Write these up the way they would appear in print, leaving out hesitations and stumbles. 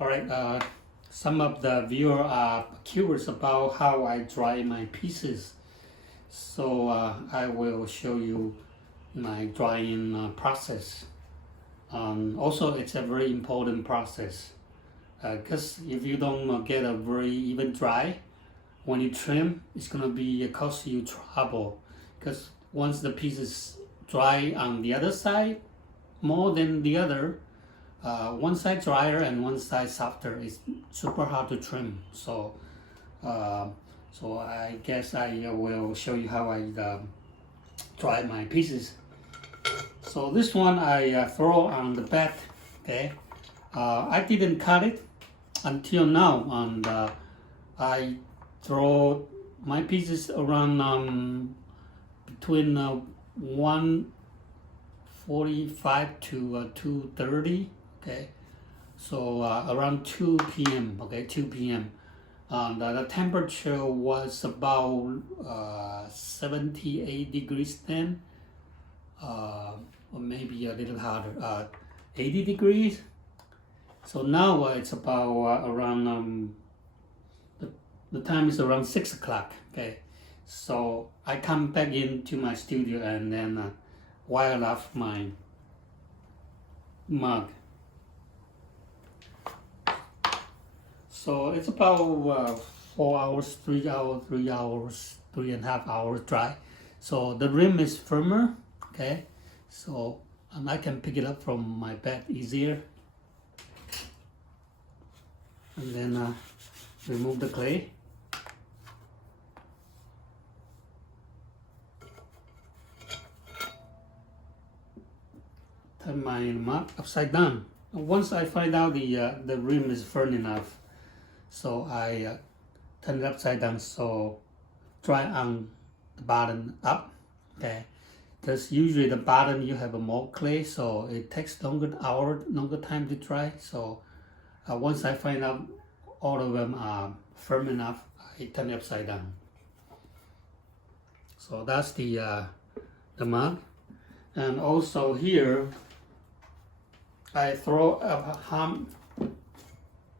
All right, some of the viewers are curious about how I dry my pieces. So I will show you my drying process. Also, it's a very important process because if you don't get a very even dry, when you trim, it's gonna be cause you trouble. Because once the piece is dry on the other side more than the other, one side drier and one side softer, it's super hard to trim. So I guess I will show you how I dry my pieces. So this one I throw on the bed. Okay, I didn't cut it until now, and I throw my pieces around between 1:45 to 2:30. Okay, so around 2 p.m. Okay, 2 p.m. The temperature was about 78 degrees then, or maybe a little hotter, 80 degrees. So now it's about around the time is around 6 o'clock. Okay, so I come back into my studio and then wire off my mug. So it's about 4 hours, 3 hours, 3 hours, 3.5 hours dry. So the rim is firmer. Okay, so and I can pick it up from my bed easier. And then remove the clay. Turn my mug upside down. Once I find out the rim is firm enough, so I turn it upside down so dry on the bottom up. Okay, because usually the bottom you have a more clay, so it takes longer time to dry. So once I find out all of them are firm enough, I turn it upside down. So that's the mug. And also here I throw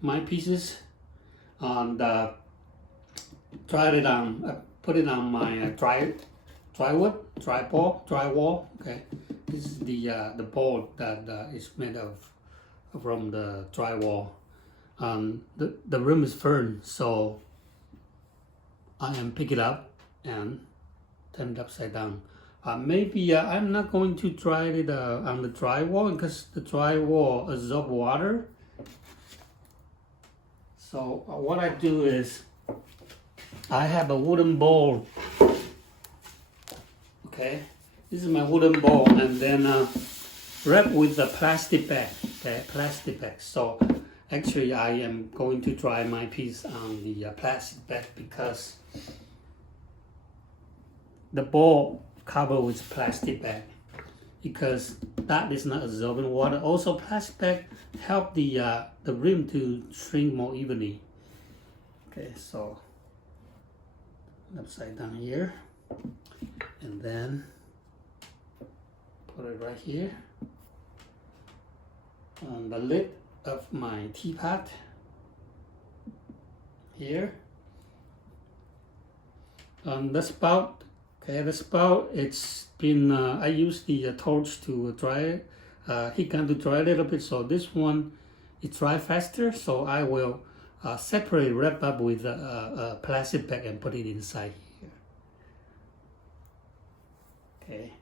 my pieces and dry it on, put it on my dry wall. Okay, this is the board that is made from the drywall. The rim is firm, so I am pick it up and turn it upside down. Maybe I'm not going to dry it on the drywall because the drywall absorbs water. So what I do is I have a wooden bowl. Okay, this is my wooden bowl, and then wrap with a plastic bag. Okay, plastic bag. So actually I am going to dry my piece on the plastic bag because the bowl covered with plastic bag, because that is not absorbing water. Also, plastic bag help the rim to shrink more evenly. Okay, so upside down here, and then put it right here on the lid of my teapot here. On the spout. Okay, the spout, it's been, I use the torch to dry, heat gun to dry a little bit, so this one, it dry faster, so I will separate, wrap up with a plastic bag and put it inside here. Okay,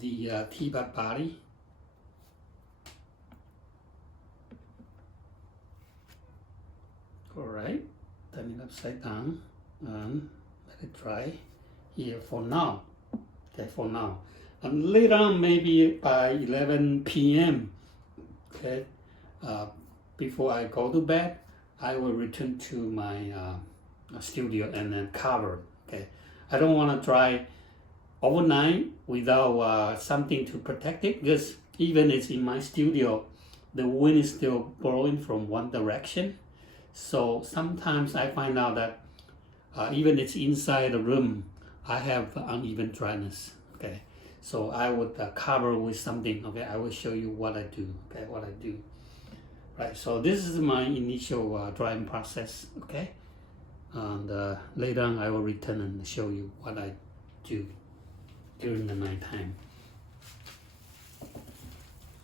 the teapot body. All right, turn it upside down and let it dry here for now. Okay, for now. And later on, maybe by 11 p.m. Okay, before I go to bed, I will return to my studio and then cover. Okay, I don't want to dry overnight without something to protect it, because even it's in my studio, the wind is still blowing from one direction. So sometimes I find out that even it's inside the room, I have uneven dryness. Okay, So I would cover with something. Okay, I will show you what I do. Okay, what I do. Right. So this is my initial drying process. Okay, and later on I will return and show you what I do during the nighttime.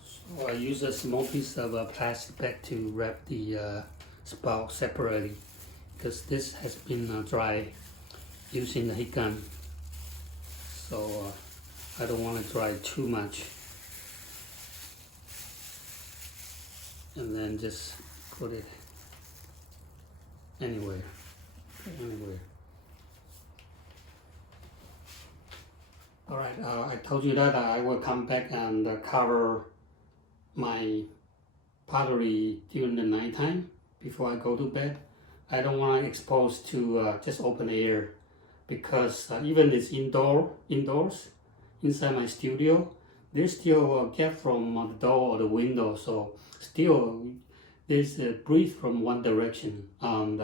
So I use a small piece of plastic bag to wrap the spout separately, because this has been dry using the heat gun. So I don't want to dry too much. And then just put it anywhere. Anywhere. Alright, I told you that I will come back and cover my pottery during the nighttime before I go to bed. I don't want to expose to just open air, because even it's indoors, inside my studio, there's still a gap from the door or the window, so still there's a breeze from one direction, and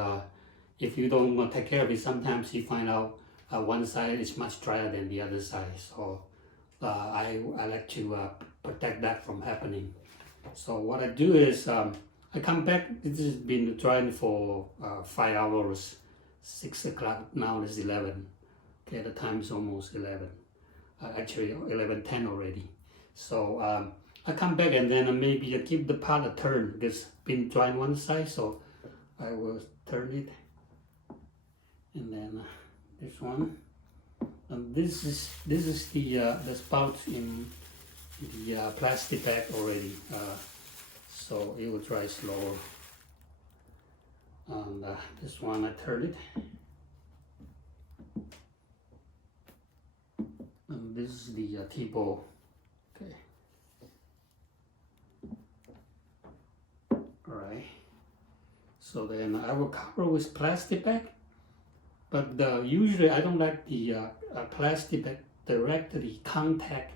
if you don't take care of it, sometimes you find out one side is much drier than the other side. So I like to protect that from happening. So what I do is I come back. This has been drying for 5 hours. 6 o'clock now. It's 11. Okay, the time is almost 11. Actually 11:10 already. So I come back and then maybe I give the pot a turn, because it's been drying one side. So I will turn it, and then this one. And this is the spout in the plastic bag already. So it will dry slower. And this one I turn it. And this is the T-bowl. Okay. Alright. So then I will cover with plastic bag. But usually I don't like the plastic bag directly contact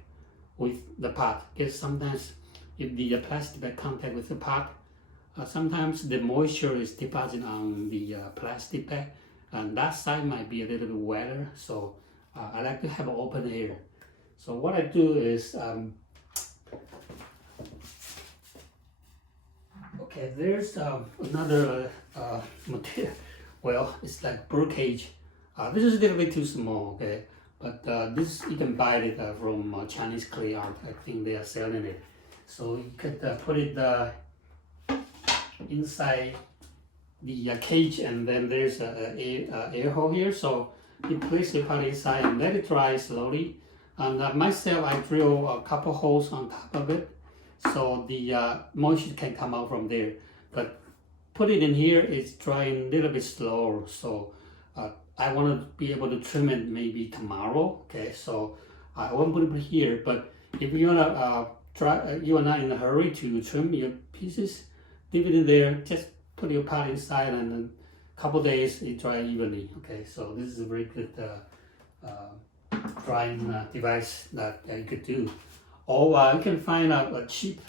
with the pot, because sometimes if the plastic bag contact with the pot, sometimes the moisture is deposited on the plastic bag, and that side might be a little bit wetter. So I like to have open air. So what I do is, okay, there's another material. Well, it's like bird cage. This is a little bit too small, okay? But this, you can buy it from Chinese clay art. I think they are selling it. So you could put it inside the cage, and then there's a air hole here. So you place the pot inside and let it dry slowly. And myself, I drill a couple holes on top of it, so the moisture can come out from there. But put it in here, it's drying a little bit slower. So I want to be able to trim it maybe tomorrow. Okay, so I won't put it here. But if you wanna you are not in a hurry to trim your pieces, leave it in there. Just put your pot inside, and then a couple days it dry evenly. Okay, so this is a very good drying device that you could do. Or you can find a cheap.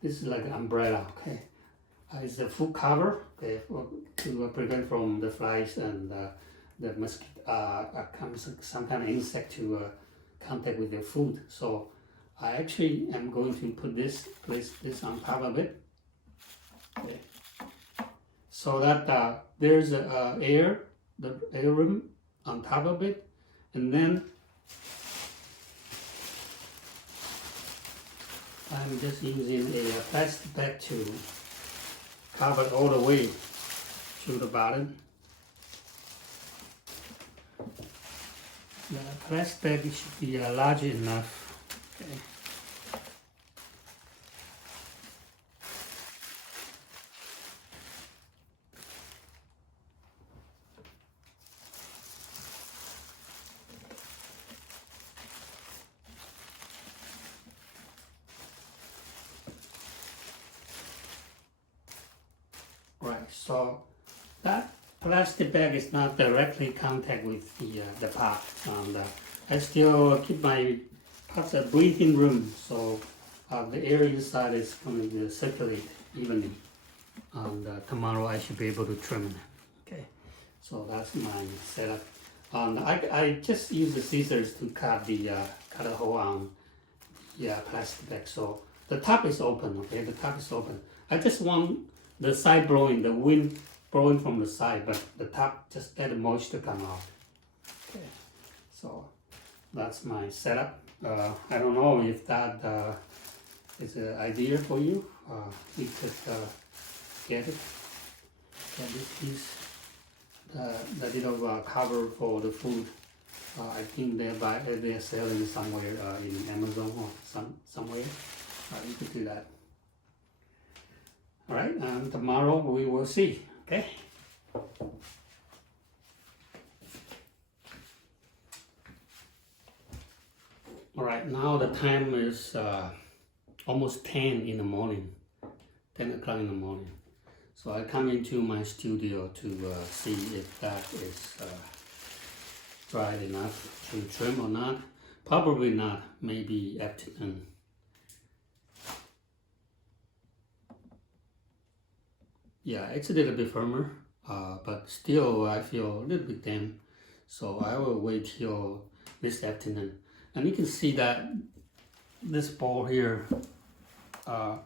This is like an umbrella. Okay. It's a full cover, okay, to prevent from the flies and the mosquito, some kind of insect to contact with your food. So I actually am going to place this on top of it, okay, so that there's the air room on top of it, and then I'm just using a plastic bag to cover it all the way to the bottom. The plastic bag should be large enough. Okay. Right, so that plastic bag is not directly contact with the pot, and I still keep my pots a breathing room, so the air inside is going to circulate evenly, and tomorrow I should be able to trim it. Okay, so that's my setup. And I just use the scissors to cut cut a hole on the plastic bag. So the top is open, okay? The top is open. I just want the side blowing, the wind blowing from the side, but the top just let the moisture come out. Okay, so that's my setup. I don't know if that is an idea for you. You could get it. Get this piece. The little cover for the food. I think they're selling somewhere in Amazon or somewhere. You could do that. All right, and tomorrow we will see. Okay. All right, now the time is almost 10 in the morning, 10 o'clock in the morning. So I come into my studio to see if that is dry enough to trim or not. Probably not, maybe afternoon. Yeah, it's a little bit firmer, but still I feel a little bit damp. So I will wait till this afternoon. And you can see that this ball here, you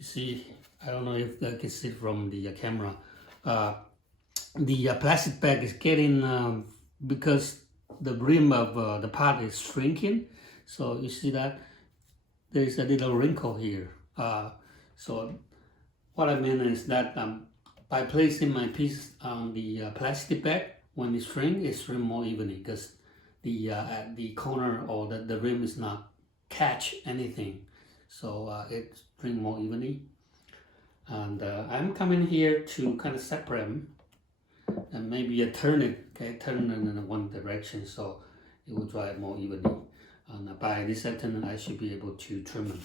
see, I don't know if you can see from the camera. The plastic bag is getting, because the rim of the pot is shrinking. So you see that there's a little wrinkle here. So what I mean is that by placing my piece on the plastic bag, when it shrinks more evenly because the corner or the rim is not catch anything. So it shrink more evenly. And I'm coming here to kind of separate them and maybe turn it, okay, turn it in one direction so it will dry more evenly. And by this afternoon, I should be able to trim them.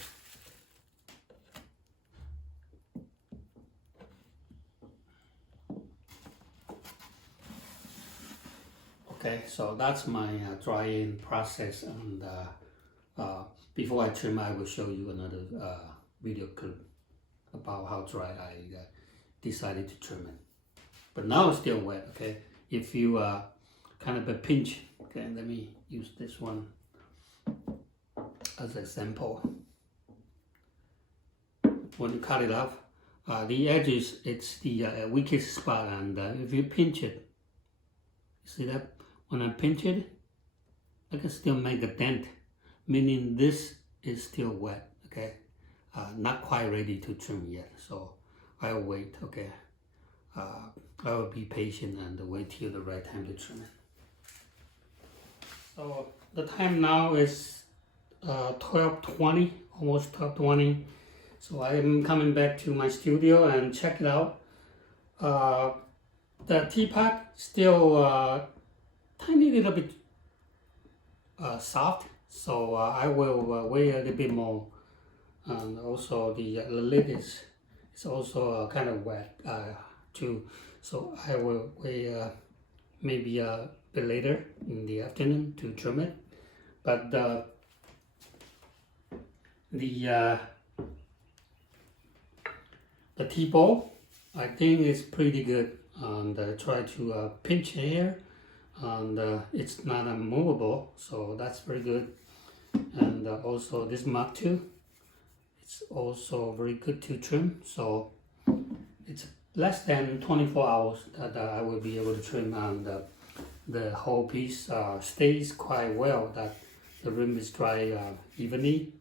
Okay, so that's my drying process, and before I trim, I will show you another video clip about how dry I decided to trim it. But now it's still wet, okay? If you kind of a pinch, okay, let me use this one as an example. When you cut it off, the edges, it's the weakest spot, and if you pinch it, see that? When I pinch it, I can still make a dent, meaning this is still wet, okay? Not quite ready to trim yet, so I'll wait, okay? I will be patient and wait till the right time to trim it. So the time now is 12:20, almost 12:20. So I am coming back to my studio and check it out. The teapot still tiny little bit soft, so I will wait a little bit more. And also the lid is also kind of wet too, so I will wait maybe a bit later in the afternoon to trim it. But the tea bowl, I think is pretty good, and try to pinch here, and it's not movable, so that's very good. And also this mug too, it's also very good to trim. So it's less than 24 hours that I will be able to trim, and the whole piece stays quite well, that the rim is dry evenly.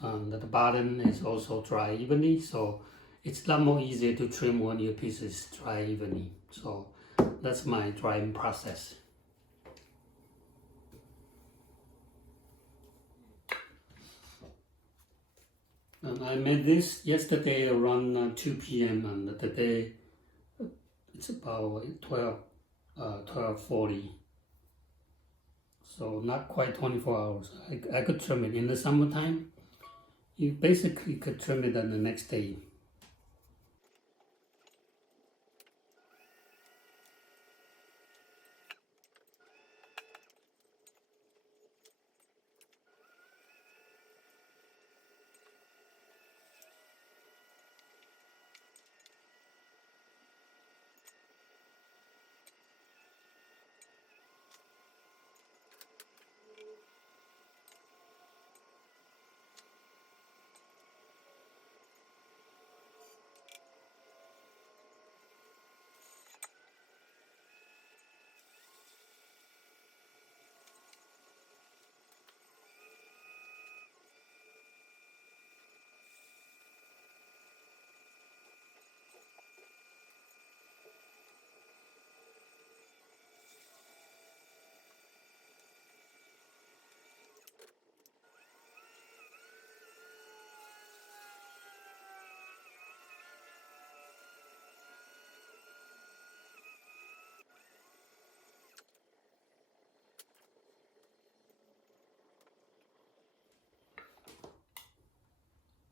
And the bottom is also dry evenly, so it's a lot more easier to trim when your piece is dry evenly. So that's my drying process. And I made this yesterday around 2 p.m. and today it's about 12:40. So not quite 24 hours. I could trim it in the summertime. You basically could trim it on the next day.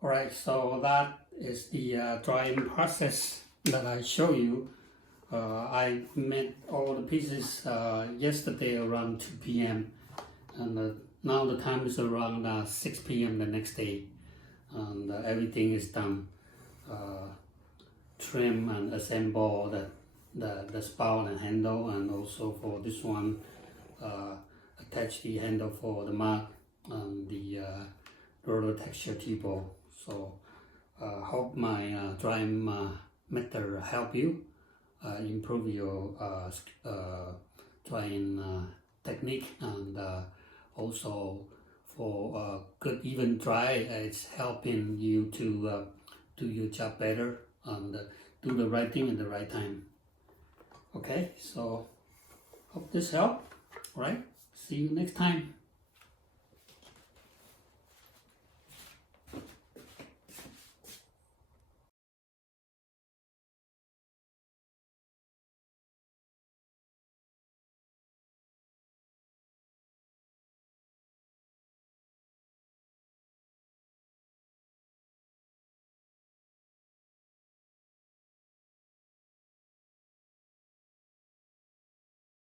Alright, so that is the drying process that I show you. I made all the pieces yesterday around 2 p.m. and now the time is around 6 p.m. the next day, and everything is done. Trim and assemble the spout and handle, and also for this one attach the handle for the mug and the roller texture T-bowl. So hope my drying method help you improve your drying technique, and also for good even dry, it's helping you to do your job better and do the right thing at the right time. Okay, so hope this helped. All right, see you next time.